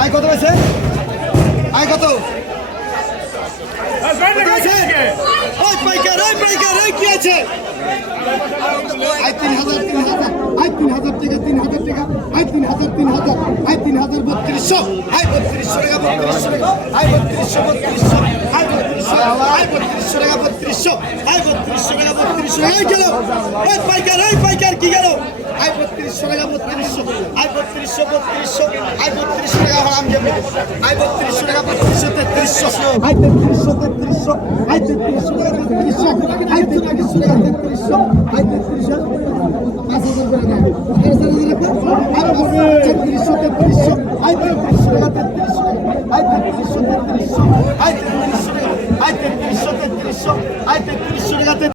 আয় কত হয়েছে? আয় কত? পাইকার কি আছে? আয় 3000 আয় 3000 টাকা 3000 টাকা আয় 3000 আয় 3200 আয় 3200 টাকা 3200 টাকা আয় 3200 আয় 3200 আয় 3200 টাকা 3200 আয় 3200 টাকা 3200 এই গেল। এই পাইকার কি গেল? আয় 3200 টাকা 3200 আয় 3200 আয় 3200 টাকা হারাম যাবে আয় 3200 টাকা 3200 3300 আয় 3300 আয় 3300 টাকা 3300 আয় 3300 টাকা 3300 আয় 3300 5000 করে দাও 5000 রাখো আয় 3300 আয় 3300 টাকা 3300 আয় 3300 আয় 3300 টাকা আয় 3300 আয় 3300 টাকা